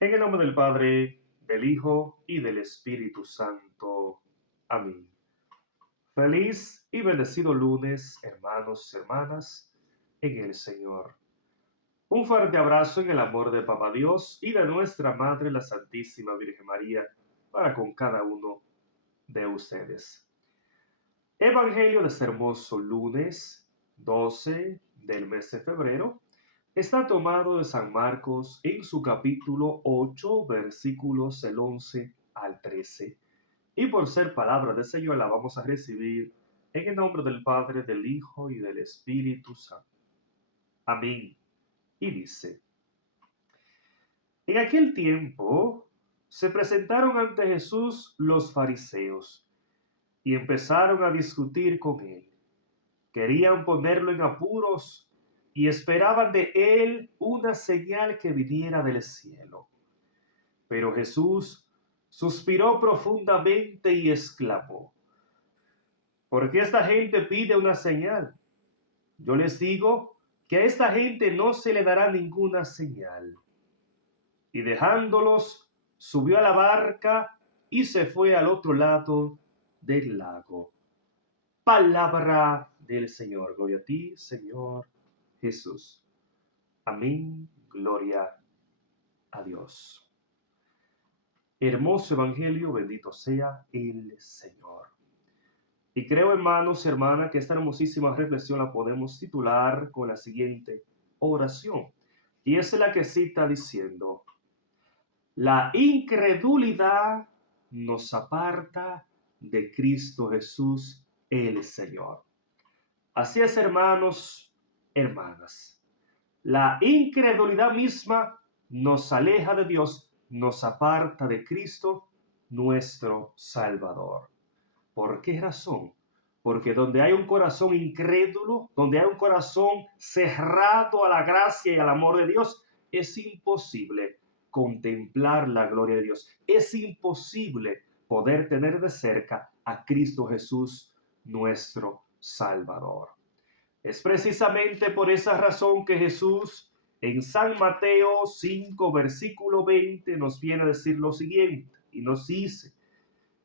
En el nombre del Padre, del Hijo y del Espíritu Santo. Amén. Feliz y bendecido lunes, hermanos y hermanas, en el Señor. Un fuerte abrazo en el amor de Papá Dios y de nuestra Madre, la Santísima Virgen María, para con cada uno de ustedes. Evangelio de este hermoso lunes 12 del mes de febrero está tomado de San Marcos en su capítulo 8, versículos del 11 al 13. Y por ser palabra del Señor la vamos a recibir en el nombre del Padre, del Hijo y del Espíritu Santo. Amén. Y dice, en aquel tiempo se presentaron ante Jesús los fariseos y empezaron a discutir con él. Querían ponerlo en apuros y esperaban de él una señal que viniera del cielo. Pero Jesús suspiró profundamente y exclamó, ¿por qué esta gente pide una señal? Yo les digo que a esta gente no se le dará ninguna señal. Y dejándolos, subió a la barca y se fue al otro lado del lago. Palabra del Señor. Gloria a ti, Señor Jesús. Amén. Gloria a Dios. Hermoso Evangelio, bendito sea el Señor. Y creo, hermanos y hermanas, que esta hermosísima reflexión la podemos titular con la siguiente oración. Y es la que cita diciendo, la incredulidad nos aparta de Cristo Jesús el Señor. Así es, hermanos, hermanas. La incredulidad misma nos aleja de Dios, nos aparta de Cristo, nuestro Salvador. ¿Por qué razón? Porque donde hay un corazón incrédulo, donde hay un corazón cerrado a la gracia y al amor de Dios, es imposible contemplar la gloria de Dios. Es imposible poder tener de cerca a Cristo Jesús, nuestro Salvador. Es precisamente por esa razón que Jesús en San Mateo 5, versículo 20 nos viene a decir lo siguiente y nos dice,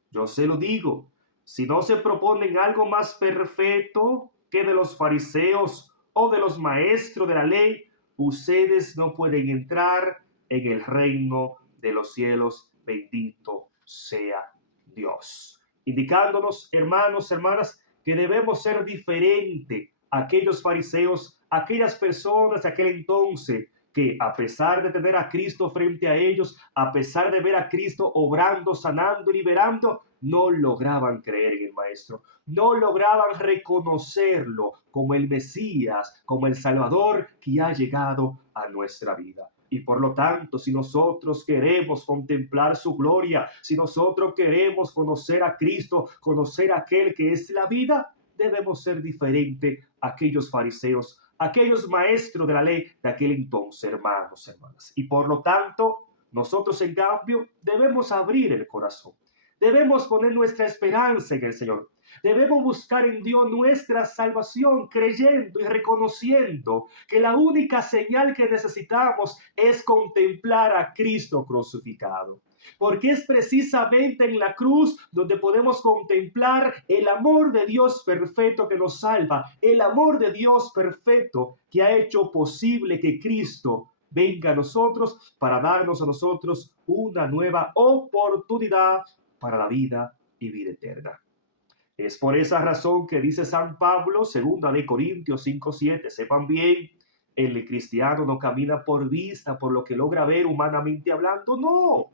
yo se lo digo, si no se proponen algo más perfecto que de los fariseos o de los maestros de la ley, ustedes no pueden entrar en el reino de los cielos. Bendito sea Dios. Indicándonos, hermanos, hermanas, que debemos ser diferentes a aquellos fariseos, aquellas personas de aquel entonces que a pesar de tener a Cristo frente a ellos, a pesar de ver a Cristo obrando, sanando y liberando, no lograban creer en el Maestro, no lograban reconocerlo como el Mesías, como el Salvador que ha llegado a nuestra vida. Y por lo tanto, si nosotros queremos contemplar su gloria, si nosotros queremos conocer a Cristo, conocer a aquel que es la vida, debemos ser diferentes a aquellos fariseos, aquellos maestros de la ley de aquel entonces, hermanos, hermanas. Y por lo tanto, nosotros en cambio debemos abrir el corazón. Debemos poner nuestra esperanza en el Señor. Debemos buscar en Dios nuestra salvación, creyendo y reconociendo que la única señal que necesitamos es contemplar a Cristo crucificado. Porque es precisamente en la cruz donde podemos contemplar el amor de Dios perfecto que nos salva, el amor de Dios perfecto que ha hecho posible que Cristo venga a nosotros para darnos a nosotros una nueva oportunidad para la vida y vida eterna. Es por esa razón que dice San Pablo, segunda de Corintios 5:7, sepan bien, el cristiano no camina por vista, por lo que logra ver humanamente hablando, no,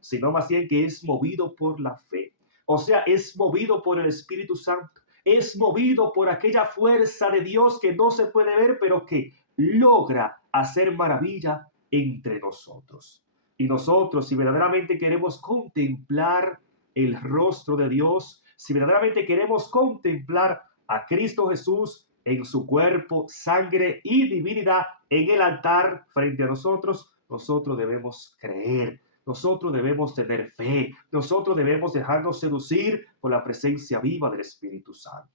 sino más bien que es movido por la fe. O sea, es movido por el Espíritu Santo, es movido por aquella fuerza de Dios que no se puede ver, pero que logra hacer maravilla entre nosotros. Y nosotros, si verdaderamente queremos contemplar el rostro de Dios, si verdaderamente queremos contemplar a Cristo Jesús en su cuerpo, sangre y divinidad en el altar frente a nosotros, nosotros debemos creer, nosotros debemos tener fe, nosotros debemos dejarnos seducir por la presencia viva del Espíritu Santo.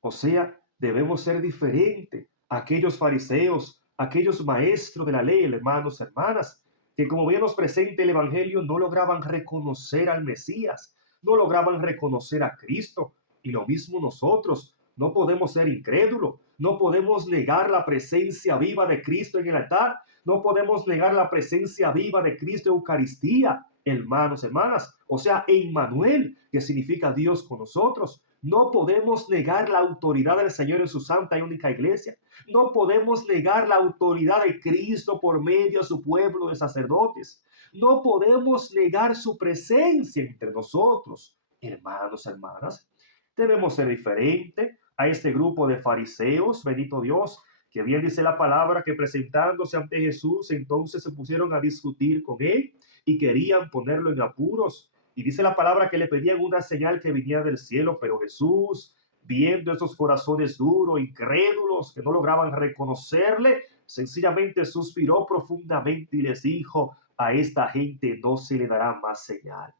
O sea, debemos ser diferentes a aquellos fariseos, aquellos maestros de la ley, hermanos, hermanas, que como bien nos presenta el Evangelio, no lograban reconocer al Mesías, no lograban reconocer a Cristo. Y lo mismo nosotros, no podemos ser incrédulos, no podemos negar la presencia viva de Cristo en el altar, no podemos negar la presencia viva de Cristo en Eucaristía, hermanos, hermanas, o sea, Emmanuel, que significa Dios con nosotros. No podemos negar la autoridad del Señor en su santa y única iglesia. No podemos negar la autoridad de Cristo por medio de su pueblo de sacerdotes. No podemos negar su presencia entre nosotros. Hermanos, hermanas, debemos ser diferentes a este grupo de fariseos, bendito Dios, que bien dice la palabra que presentándose ante Jesús, entonces se pusieron a discutir con él y querían ponerlo en apuros. Y dice la palabra que le pedían una señal que viniera del cielo, pero Jesús, viendo esos corazones duros, incrédulos, que no lograban reconocerle, sencillamente suspiró profundamente y les dijo, a esta gente no se le dará más señal.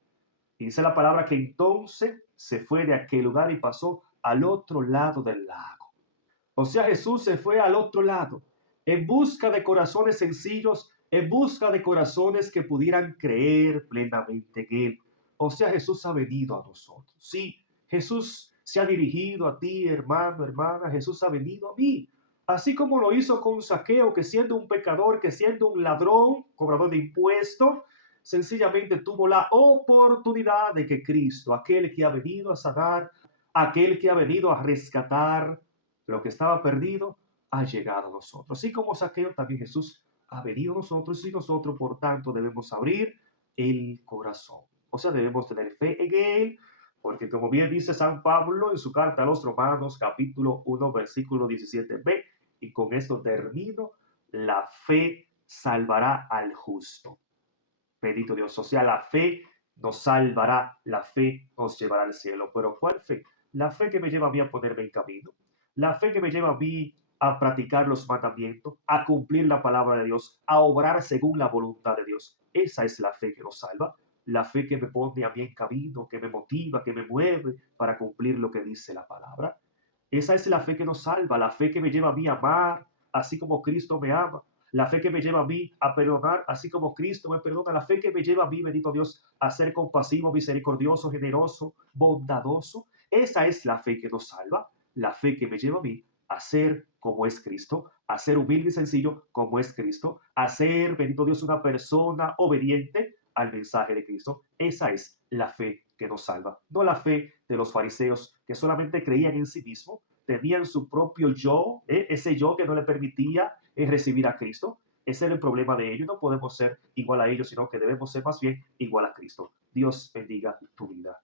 Y dice la palabra que entonces se fue de aquel lugar y pasó al otro lado del lago. O sea, Jesús se fue al otro lado en busca de corazones sencillos, en busca de corazones que pudieran creer plenamente en Él. O sea, Jesús ha venido a nosotros. Sí, Jesús se ha dirigido a ti, hermano, hermana. Jesús ha venido a mí. Así como lo hizo con Zaqueo, que siendo un pecador, que siendo un ladrón, cobrador de impuestos, sencillamente tuvo la oportunidad de que Cristo, aquel que ha venido a sanar, aquel que ha venido a rescatar lo que estaba perdido, ha llegado a nosotros. Así como Zaqueo, también Jesús ha venido a nosotros y nosotros, por tanto, debemos abrir el corazón. O sea, debemos tener fe en Él, porque como bien dice San Pablo en su carta a los Romanos, capítulo 1, versículo 17b, y con esto termino, la fe salvará al justo. Bendito Dios, o sea, la fe nos salvará, la fe nos llevará al cielo. Pero ¿cuál fe? La fe que me lleva a mí a ponerme en camino, la fe que me lleva a mí a practicar los mandamientos, a cumplir la palabra de Dios, a obrar según la voluntad de Dios. Esa es la fe que nos salva, la fe que me pone a mí en camino, que me motiva, que me mueve para cumplir lo que dice la palabra. Esa es la fe que nos salva, la fe que me lleva a mí a amar, así como Cristo me ama. La fe que me lleva a mí a perdonar, así como Cristo me perdona. La fe que me lleva a mí, bendito Dios, a ser compasivo, misericordioso, generoso, bondadoso. Esa es la fe que nos salva. La fe que me lleva a mí a ser como es Cristo, a ser humilde y sencillo como es Cristo, a ser, bendito Dios, una persona obediente al mensaje de Cristo. Esa es la fe que nos salva. No la fe de los fariseos que solamente creían en sí mismos, tenían su propio yo, ese yo que no le permitía recibir a Cristo. Ese era el problema de ellos. No podemos ser igual a ellos, sino que debemos ser más bien igual a Cristo. Dios bendiga tu vida.